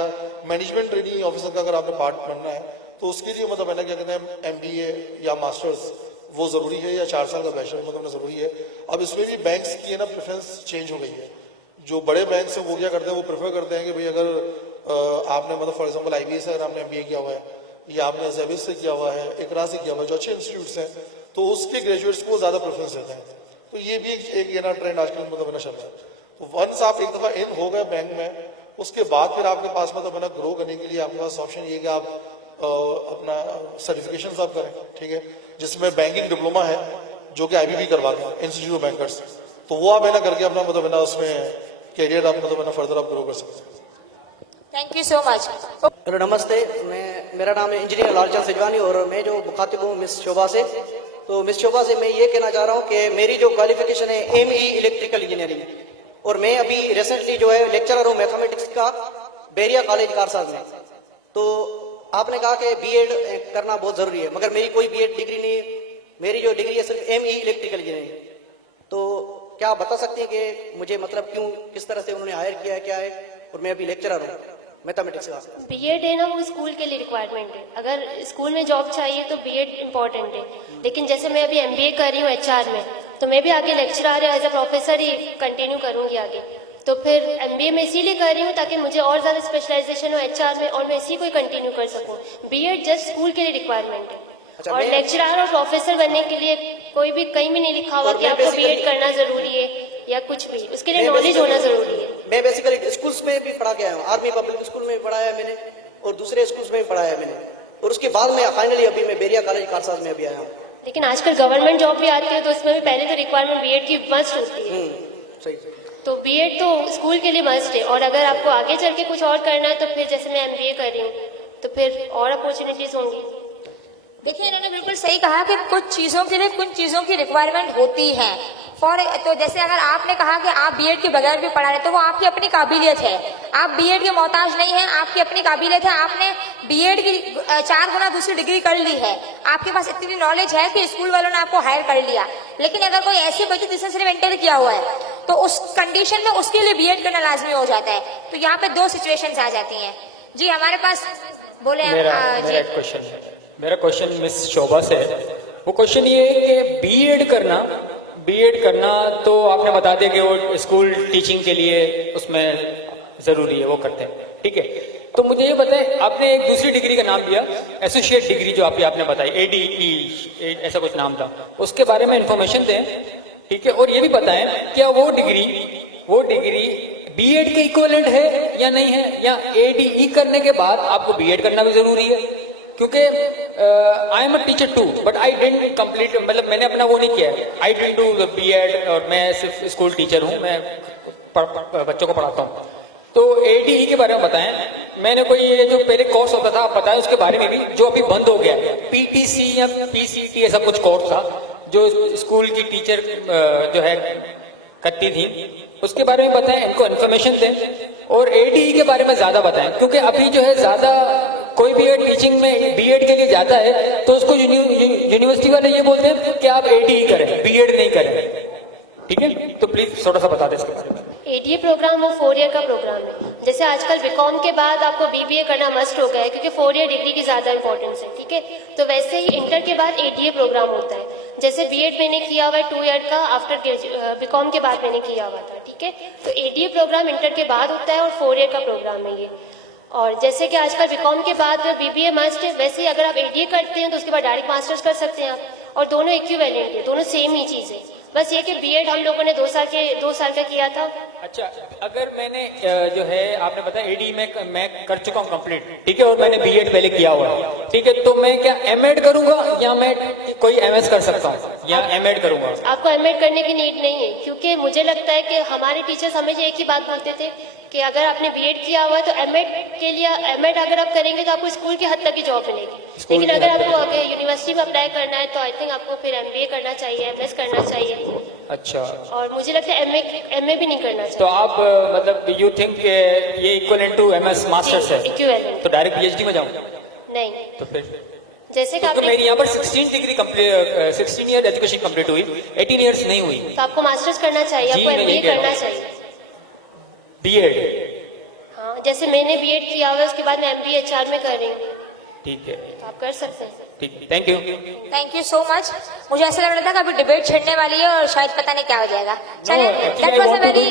मैनेजमेंट ट्रेनिंग ऑफिसर का अगर आपने पार्ट बनना है, तो उसके लिए मतलब मैंने क्या कहते हैं MBA या मास्टर्स वो ज़रूरी है, या 4 साल का बैचलर मतलब ज़रूरी है। अब इसमें भी बैंक्स की ना प्रेफरेंस चेंज हो गई है। जो बड़े बैंक हैं वो क्या करते हैं, वो प्रेफर करते हैं कि भाई अगर आपने मतलब फॉर एग्जाम्पल IBA से अगर आपने MBA किया हुआ है या आपने जेविस से किया हुआ है, इकरा से किया हुआ है, जो अच्छे इंस्टीट्यूट्स हैं, तो उसके ग्रेजुएट्स को ज़्यादा प्रेफरेंस देते हैं। तो ये भी एक ये ना ट्रेंड आजकल मतलब चल रहा है। तो वंस आप एक दफ़ा इन हो गए बैंक में, उसके बाद फिर आपके पास मतलब ग्रो करने के लिए आपके पास ऑप्शन ये कि आप अपना सर्टिफिकेशन आप करें, ठीक है, जिसमें बैंकिंग डिप्लोमा है जो कि IBB करवाते हैं, इंस्टीट्यूट ऑफ बैंकर्स, तो वो आप है ना करके अपना मतलब उसमें कैरियर आप मतलब फर्दर आप ग्रो कर सकते हैं। Thank you so much. Hello नमस्ते, मेरा नाम है इंजीनियर लालचंद सिजवानी और मैं जो मुखातिब हूँ मिस शोभा से। तो मिस शोभा से मैं ये कहना चाह रहा हूँ कि मेरी जो क्वालिफिकेशन है ME इलेक्ट्रिकल इंजीनियरिंग, और मैं अभी रिसेंटली जो है लेक्चरर हूँ मैथमेटिक्स का बेरिया कॉलेज कारसाज में। तो आपने कहा कि B.Ed करना बहुत जरूरी है, मगर मेरी कोई B.Ed डिग्री नहीं, मेरी जो डिग्री है सिर्फ ME इलेक्ट्रिकल इंजीनियरिंग। तो क्या आप बता सकते हैं कि मुझे मतलब क्यों किस तरह से उन्होंने हायर किया है, क्या है, और मैं अभी लेक्चरर हूँ मैथमेटिक्स का। B.Ed है ना, वो स्कूल के लिए रिक्वायरमेंट है। अगर स्कूल में जॉब चाहिए तो B.Ed इम्पॉर्टेंट है, लेकिन जैसे मैं अभी MBA कर रही हूँ HR में, तो मैं भी आगे लेक्चरर एज अ प्रोफेसर ही कंटिन्यू करूँगी आगे। तो फिर MBA में इसीलिए कर रही हूँ ताकि मुझे और ज़्यादा स्पेशलाइजेशन हो HR में, और मैं इसी को कंटिन्यू कर सकूँ। B.Ed जस्ट स्कूल के लिए रिक्वायरमेंट है, और लेक्चरर और प्रोफेसर बनने के लिए कोई भी कहीं भी नहीं लिखा हुआ कि आपको B.Ed करना जरूरी है या कुछ भी, उसके लिए नॉलेज होना जरूरी है। मैं बेसिकली स्कूल्स में भी पढ़ा के आया हूँ, आर्मी पब्लिक स्कूल में भी पढ़ाया मैंने और दूसरे स्कूल्स में भी पढ़ाया मैंने, और उसके बाद में फाइनली अभी मैं बेरिया कॉलेज कारसाज में अभी आया हूँ। लेकिन आजकल गवर्नमेंट जॉब भी आती है, तो उसमें भी पहले तो रिक्वायरमेंट B.Ed की मस्ट होती है। सही। तो B.Ed तो स्कूल के लिए मस्ट है, और अगर आपको आगे चल के कुछ और करना है तो फिर जैसे मैं MBA कर रही हूँ, तो फिर और अपॉर्चुनिटीज होंगी। देखिए, इन्होंने बिल्कुल सही कहा कि कुछ चीज़ों के लिए कुछ चीज़ों की रिक्वायरमेंट होती है। तो जैसे अगर आपने कहा कि आप B.Ed के बगैर भी पढ़ा रहे, तो वो आपकी अपनी काबिलियत है, आप B.Ed के मोहताज नहीं हैं, आपकी अपनी काबिलियत है। आपने B.Ed की 4 गुना दूसरी डिग्री कर ली है, आपके पास इतनी नॉलेज है कि स्कूल वालों ने आपको हायर कर लिया। लेकिन अगर कोई ऐसी बच्ची जिसने सिर्फ इंटर किया हुआ है, तो उस कंडीशन में उसके लिए B.Ed करना लाजमी हो जाता है। तो यहाँ पे 2 सिचुएशंस आ जाती हैं। जी हमारे पास बोले मेरा क्वेश्चन मिस शोभा से है। वो क्वेश्चन ये है कि B.Ed करना तो आपने बता दिया कि वो स्कूल टीचिंग के लिए उसमें ज़रूरी है, वो करते हैं, ठीक है। तो मुझे ये बताएं, आपने एक दूसरी डिग्री का नाम दिया, एसोसिएट डिग्री जो आपने बताई, ADE ऐसा कुछ नाम था, उसके बारे में इंफॉर्मेशन दें, ठीक है। और ये भी बताएं क्या वो डिग्री बीएड के इक्विवेलेंट है या नहीं है, या एडीई करने के बाद आपको बीएड करना भी जरूरी है? क्योंकि I am a teacher too but I didn't complete, मतलब मैंने अपना वो नहीं किया है, आई डिडंट डू बीएड, और मैं सिर्फ स्कूल टीचर हूँ, मैं बच्चों को पढ़ाता हूँ। तो एडीई के बारे में बताएं, मैंने कोई ये जो पहले कोर्स होता था आप बताएं उसके बारे में भी, जो अभी बंद हो गया है, पीटीसी या पीसीटी ऐसा कुछ कोर्स था जो स्कूल की टीचर जो है करती थी, उसके बारे में बताएं, इनको इन्फॉर्मेशन दें, और एडीई के बारे में ज्यादा बताएं, क्योंकि अभी जो है ज्यादा कोई भी टीचिंग में बीएड के लिए जाता है तो उसको यूनिवर्सिटी वाले ये बोलते हैं कि आप एडीई करें, बीएड नहीं करें। ठीक है, तो प्लीज थोड़ा सा बता दें इसके बारे में। एडीए प्रोग्राम वो 4 ईयर का प्रोग्राम है। जैसे आजकल बीकॉम के बाद आपको बीबीए करना मस्ट हो गया है, क्योंकि 4 ईयर डिग्री की ज्यादा इंपॉर्टेंस है। ठीक है, तो वैसे ही इंटर के बाद एडीए प्रोग्राम होता है। जैसे बीएड मैंने किया हुआ है 2 ईयर का, आफ्टर बीकॉम के बाद मैंने किया हुआ था। ठीक है, तो एडीए प्रोग्राम इंटर के बाद होता है और 4 ईयर का प्रोग्राम है ये। और जैसे कि आजकल बीकॉम के बाद बीबीए मस्ट है, वैसे ही अगर आप एडीए करते हैं तो उसके बाद डायरेक्ट मास्टर्स कर सकते हैं आप, और दोनों इक्विवेलेंट है, दोनों सेम ही चीज है। बस ये कि बीएड हम लोगों ने 2 साल का किया था। अच्छा, अगर मैंने जो है आपने बताया एडी में मैं कर चुका हूँ कंप्लीट, ठीक है, और मैंने बीएड पहले किया हुआ है, ठीक है, तो मैं क्या एमएड करूंगा या मैं कोई एमएस कर सकता हूँ, या एमएड करूंगा? आपको एमएड करने की नीड नहीं है, क्योंकि मुझे लगता है कि हमारे टीचर्स हमेशा एक ही बात बोलते थे कि अगर आपने बीएड किया हुआ है तो एमएड के लिए, एमएड अगर आप करेंगे तो आपको स्कूल की हद तक की जॉब मिलेगी। लेकिन अगर आपको आगे यूनिवर्सिटी में अप्लाई करना है तो आई थिंक आपको फिर एमबीए करना चाहिए, एमएस करना चाहिए। अच्छा, और मुझे लगता है एमए भी नहीं करना चाहिए। तो आप मतलब यू थिंक ये इक्वलेंट टू एमएस मास्टर्स है, इक्विवेलेंट। तो डायरेक्ट पीएचडी में जाऊँ? नहीं, तो फिर जैसे कि तो मेरी यहाँ पर 16 degree complete, 16 year education complete हुई, 18 ईयर्स नहीं हुई, तो आपको मास्टर्स करना चाहिए, आपको एमबीए करना चाहिए। बीएड? हाँ, जैसे मैंने बीएड किया हुआ है, उसके बाद मैं एमबीए एचआर में कर रही हूँ, ठीक है, तो आप कर सकते हैं। ठीक, thank you. Thank you so much. मुझे ऐसा लग रहा था कि अभी डिबेट छिड़ने वाली है और शायद पता नहीं क्या हो जाएगा। चलिए, दैट वाज अ वेरी,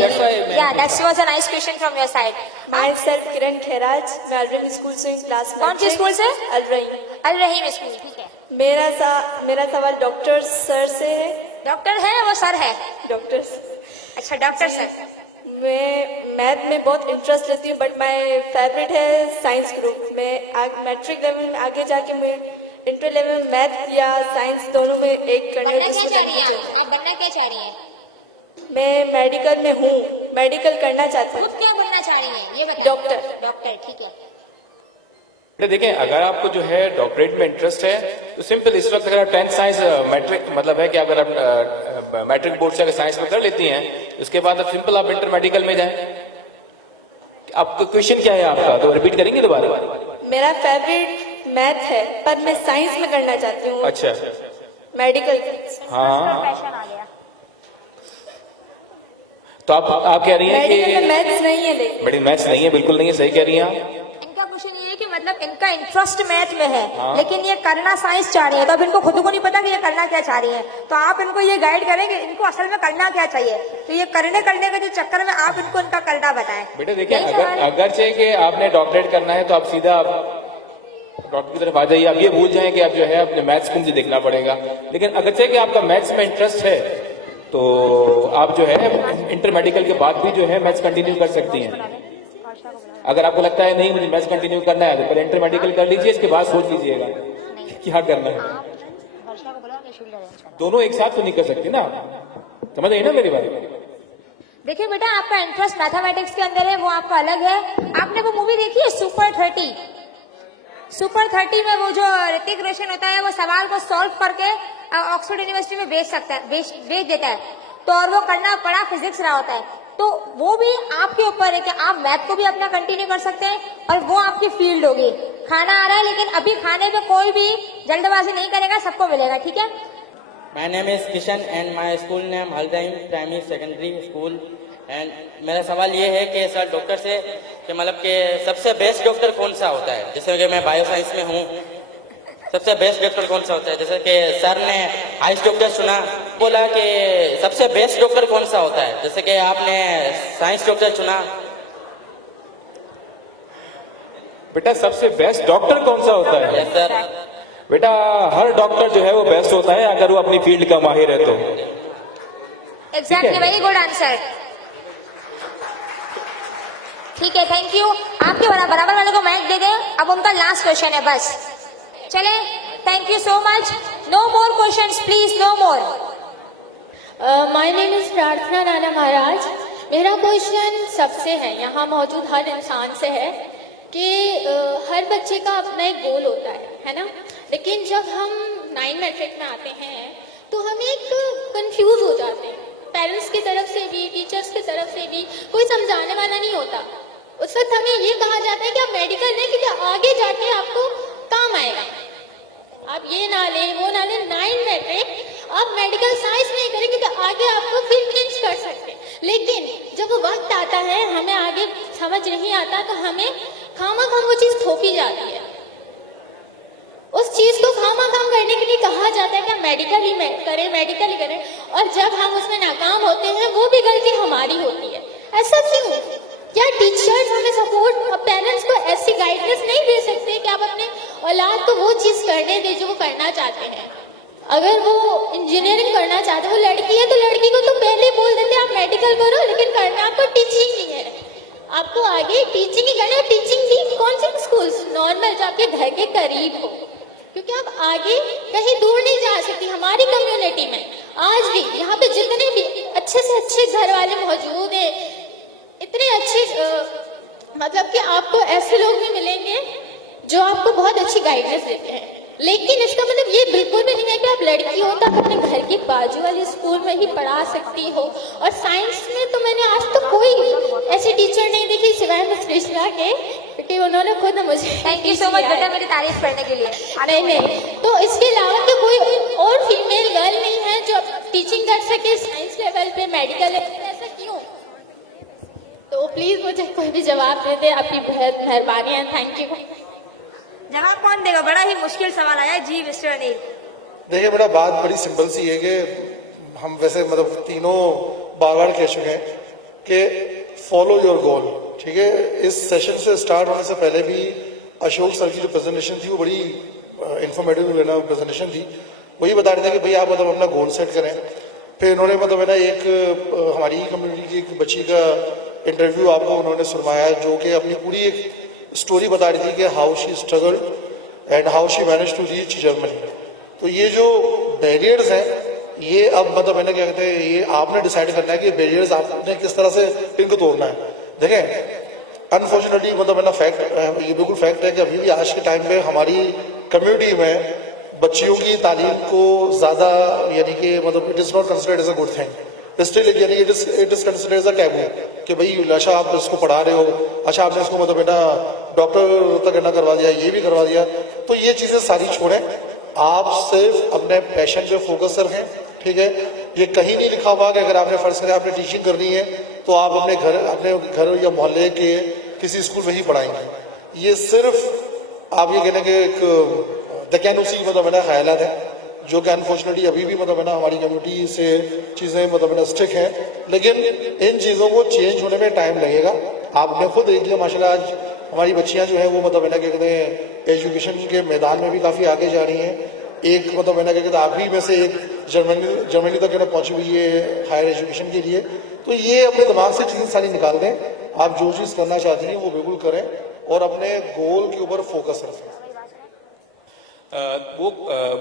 या that was a nice question from your side. My self Kiran Khairaj, मैं अलरहीम स्कूल से क्लास में। कौन सी स्कूल से? अलरहीम। अलरहीम स्कूल, ठीक है। मेरा सवाल डॉक्टर सर से है। डॉक्टर है वो सर है? डॉक्टर। अच्छा, डॉक्टर सर। मैं मैथ में बहुत इंटरेस्ट लेती हूँ, बट माय फेवरेट है साइंस ग्रुप। मैं मैट्रिक लेवल में आगे जाके मैं इंटर लेवल में मैथ या साइंस दोनों में एक करने बनना क्या चाह रही हैं आप? बनना क्या चाह रही हैं? मैं मेडिकल में हूँ, मेडिकल करना चाहती हूँ। खुद क्या बनना चाह रही हैं ये बताइए। डॉक्टर। डॉक्टर, ठीक है। देखें, अगर आपको जो है डॉक्टरेट में इंटरेस्ट है तो सिंपल इस वक्त अगर 10th साइंस मैट्रिक, मतलब है कि अगर आप मैट्रिक बोर्ड से अगर साइंस में कर लेती हैं, उसके बाद अब सिंपल आप इंटर मेडिकल में जाएं। आपका क्वेश्चन क्या है आपका, तो रिपीट करेंगे दोबारा? मेरा फेवरेट मैथ है, पर मैं साइंस में करना चाहती हूँ। अच्छा, मेडिकल। हाँ, पैशन आ गया। तो आप कह रही हैं मेडिकल में कि मैथ्स नहीं है, लेकिन बड़ी मैथ्स नहीं है, बिल्कुल नहीं है, सही कह रही हैं आप। इनका क्वेश्चन ये है कि मतलब इनका इंटरेस्ट मैथ में है, लेकिन ये करना साइंस चाह रही है, तो अब इनको खुद को नहीं पता कि ये करना क्या चाह रही है, तो आप इनको ये गाइड करें कि इनको असल में करना क्या चाहिए, तो ये करने के जो चक्कर में आप इनको इनका करना बताएं। बेटे देखिए, अगर चाहिए कि आपने डॉक्टरेट करना है तो आप सीधा डॉक्टर की तरफ आ जाइए। आप ये भूल जाएं कि आप जो है अपने मैथ्स को मुझे देखना पड़ेगा। लेकिन अगर चाहिए कि आपका मैथ्स में इंटरेस्ट है तो आप जो है इंटर मेडिकल के बाद भी जो है मैथ्स कंटिन्यू कर सकती हैं। अगर आपको लगता है नहीं मुझे मैथ्स कंटिन्यू करना है तो पहले इंटर मेडिकल कर लीजिए, इसके बाद सोच लीजिएगा क्या करना है। दोनों एक साथ तो नहीं कर सकती ना, समझ रही ना मेरी बात? देखिए बेटा, आपका इंटरेस्ट मैथमेटिक्स के अंदर है, वो आपका अलग है। आपने वो मूवी देखी है सुपर 30? सुपर 30 में वो जो ऋतिक रोशन होता है, वो सवाल को सॉल्व करके ऑक्सफोर्ड यूनिवर्सिटी में भेज देता है, तो और वो करना बड़ा फिजिक्स रहा होता है, तो वो भी आपके ऊपर है कि आप मैथ को भी अपना कंटिन्यू कर सकते हैं और वो आपकी फील्ड होगी। खाना आ रहा है, लेकिन अभी खाने पे कोई भी जल्दबाजी नहीं करेगा, सबको मिलेगा, ठीक है? My name is Kishan and my school name Aldaim Primary Secondary School and मेरा सवाल ये है कि सर डॉक्टर से कि मतलब कि सबसे बेस्ट डॉक्टर कौन सा होता है? जैसे कि मैं बायो साइंस में हूँ, सबसे बेस्ट डॉक्टर कौन सा होता है? जैसे कि सर ने आइस डॉक्टर सुना, बोला कि सबसे बेस्ट डॉक्टर कौन सा होता है? जैसे कि आपने साइंस डॉक्टर चुना। बेटा सबसे बेस्ट डॉक्टर कौन सा होता है? Yes sir. बेटा हर डॉक्टर जो है वो बेस्ट होता है अगर वो अपनी फील्ड का माहिर है तो। Exactly, very good answer. ठीक है, थैंक यू। आपके बराबर वाले को माइक दे दें, अब उनका लास्ट क्वेश्चन है बस। चले, thank you so much. No more questions please, no more. My name is Prarthana Nana महाराज। मेरा क्वेश्चन सबसे है, यहाँ मौजूद हर इंसान से है कि हर बच्चे का अपना एक गोल होता है ना। लेकिन जब हम 9 मैट्रिक में आते हैं तो हम एक कंफ्यूज हो जाते हैं। पेरेंट्स की तरफ से भी, टीचर्स की तरफ से भी कोई समझाने वाला नहीं होता। उस वक्त हमें ये कहा जाता है कि आप मेडिकल लें क्योंकि आगे जाके आपको काम आएगा। आप ये ना लें, वो ना लें, 9 मैट्रिक आप मेडिकल साइंस नहीं करें क्योंकि आगे आपको फिर चेंज कर सकते हैं। लेकिन जब वो वक्त आता है, हमें आगे समझ नहीं आता, तो हमें खामा वो चीज़ थोपी जाती है। उस चीज़ को खामा करने के लिए कहा जाता है कि मेडिकल ही मेडिकल ही करें, और जब हम उसमें नाकाम होते हैं वो भी गलती हमारी होती है। ऐसा क्यों? क्या टीचर्स हमें सपोर्ट, पेरेंट्स को ऐसी गाइडेंस नहीं दे सकते कि आप अपने औलाद को वो चीज़ करने दें जो वो करना चाहते हैं? अगर वो इंजीनियरिंग करना चाहते हैं, वो लड़की है तो लड़की को तो पहले बोल देते हैं आप मेडिकल करो, लेकिन करना आपको टीचिंग ही है, आपको आगे टीचिंग ही करना है। टीचिंग भी कौन से स्कूल? नॉर्मल, जो आपके घर के करीब हो, क्योंकि आप आगे कहीं दूर नहीं जा सकती। हमारी कम्युनिटी में आज भी यहाँ पे जितने भी अच्छे से अच्छे घर वाले मौजूद हैं, इतने अच्छे मतलब कि आपको ऐसे लोग भी मिलेंगे जो आपको बहुत अच्छी गाइडेंस देते हैं। लेकिन इसका मतलब ये बिल्कुल भी नहीं है कि आप लड़की हो तो आप अपने घर के बाजू वाले स्कूल में ही पढ़ा सकती हो। और साइंस में तो मैंने आज तक कोई ऐसी टीचर नहीं देखी सिवाय मिस कृष्णा के, क्योंकि उन्होंने खुद मुझे थैंक यू सो मच बेटा मेरी तारीफ करने के लिए। नहीं, तो इसके अलावा कि कोई और फीमेल गर्ल नहीं है जो टीचिंग कर सके साइंस लेवल पे, मेडिकल लेवल पे, ऐसा क्यों? तो प्लीज मुझे कोई भी जवाब दे दे, आपकी बहुत मेहरबानी है। Thank you. जवाब कौन देगा? बड़ा ही मुश्किल सवाल आया जी मिस्टर अनिल। देखिए बेटा, बात बड़ी सिंपल सी है कि हम वैसे मतलब तीनों बार कह चुके हैं कि फॉलो योर गोल। ठीक है, इस सेशन से स्टार्ट होने से पहले भी अशोक सर की जो प्रेजेंटेशन थी वो बड़ी इंफॉर्मेटिव प्रेजेंटेशन थी। वही बता रहे थे कि भाई आप मतलब अपना गोल सेट करें। फिर इन्होंने मतलब है ना एक हमारी कम्युनिटी की एक बच्ची का इंटरव्यू आपको उन्होंने सुनवाया, जो कि अपनी पूरी एक स्टोरी बता रही थी कि how she struggled and how she manage to reach Germany. तो ये जो बैरियर्स हैं, ये अब मतलब है ना क्या कहते हैं, ये आपने डिसाइड करना है कि बैरियर्स आपने किस तरह से इनको तोड़ना है। देखें, अनफॉर्चुनेटली मतलब है ना फैक्ट, ये बिल्कुल फैक्ट है कि अभी भी आज के टाइम पे हमारी कम्युनिटी में बच्चियों की तालीम को ज़्यादा यानी कि मतलब it is not considered as a good thing. Still यानी it is considered as a taboo कि भाई अच्छा आप इसको पढ़ा रहे हो, अच्छा आपने इसको मतलब है ना डॉक्टर तक ना करवा दिया, ये भी करवा दिया। तो ये चीज़ें सारी छोड़ें, आप सिर्फ अपने पैशन पे फोकस रखें। ठीक है, ये कहीं नहीं लिखा हुआ कि अगर आपने फर्ज करें आपने टीचिंग करनी है तो आप अपने घर या मोहल्ले के किसी स्कूल में ही पढ़ाएंगे। ये सिर्फ आप ये कहने के एक दकियानुसी मतलब है ना ख्यालात है, जो कि अनफॉर्चुनेटली अभी भी मतलब है ना हमारी कम्युनिटी से चीज़ें मतलब है ना स्टिक हैं। लेकिन इन चीज़ों को चेंज होने में टाइम लगेगा। आपने खुद देख लिया माशाल्लाह, आज हमारी बच्चियां जो हैं वो मतलब है ना क्या कहते हैं एजुकेशन के मैदान में भी काफ़ी आगे जा रही हैं। एक मतलब है ना क्या कहते हैं आप ही में से एक जर्मनी तक पहुंची हुई है हायर एजुकेशन के लिए। तो ये अपने दिमाग से चीज़ें सारी निकाल दें, आप जो चीज़ करना चाहती हैं वो बिल्कुल करें और अपने गोल के ऊपर फोकस रखें।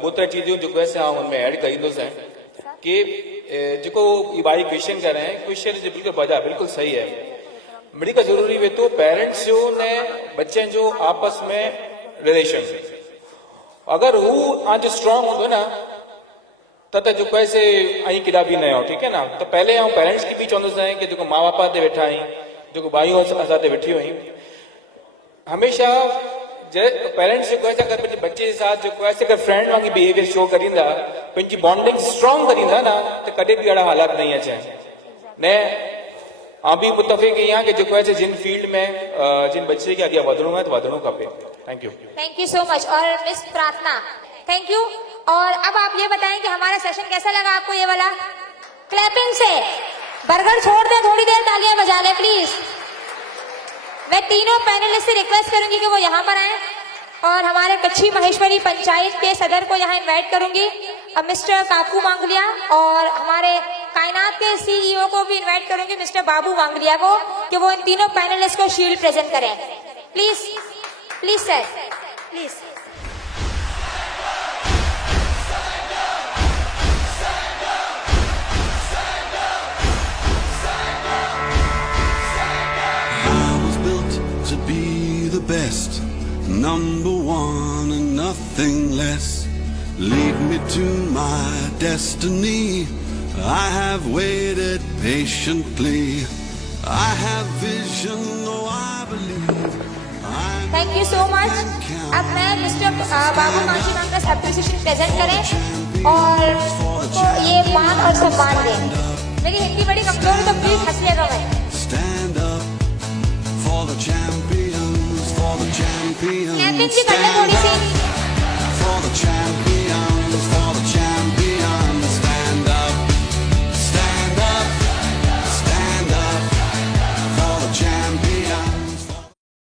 वो तरह चीज़ों जो वैसे उनमें ऐड करी दो कि जो ये भाई क्वेश्चन कर रहे हैं, क्वेश्चन जो बिल्कुल वजह बिल्कुल सही है। मेडिकल जरूरी है तो पेरेंट्स जो ने बच्चे जो आपस में रिलेशन अगर वो आज स्ट्रांग होंगे ना तो जो पैसे आई किला भी न हो। ठीक है ना, तो पहले हम पेरेंट्स की भी चवंदुसि कि जो माँ बाप ते वेठा आहीं, जो भाइयों असां वेठी हुई, हमेशा पेरेंट्स जो अगर बच्चे के साथ जो अगर फ्रेंड वांगी बिहेवियर शो करींदा, पंहिंजी बॉन्डिंग स्ट्रॉन्ग करींदा ना, तो कॾहिं बि अहिड़ा हालात नहीं अचे न। हाँ भी मुतफ़िक़ यहाँ कि जो जिन फील्ड में जिन बच्चे के अॻियां वधणो है तो वधणो खपे। Thank you so much. और मिस प्रार्थना थैंक यू। और अब आप ये बताएं कि हमारा सेशन कैसा लगा आपको? ये वाला क्लैपिंग से बर्गर छोड़ दें, थोड़ी देर तालियां बजा लें प्लीज। मैं तीनों पैनलिस्ट से रिक्वेस्ट करूंगी कि वो यहाँ पर आए और हमारे कच्ची महेश्वरी पंचायत के सदर को यहाँ इनवाइट करूंगी मिस्टर काकू मांगलिया और हमारे कायनात के सीईओ को भी इनवाइट करूंगी, मिस्टर बाबू मांगलिया को, कि वो इन तीनों पैनलिस्ट को शील्ड प्रेजेंट करें। Please please sir, please. To be the best, number one and nothing less. Lead me to my destiny. I have waited patiently. I have vision, oh I believe. Thank you so much. अब मैं mister बाबू Manjhi ma'am का appreciation present करें और उनको ये मान और सम्मान दें। मेरी हिंदी बड़ी कमजोर है तो प्लीज हंसिएगा मत। Stand up for the champions, for the champions. Camping भी करने थोड़ी सी। For the champions.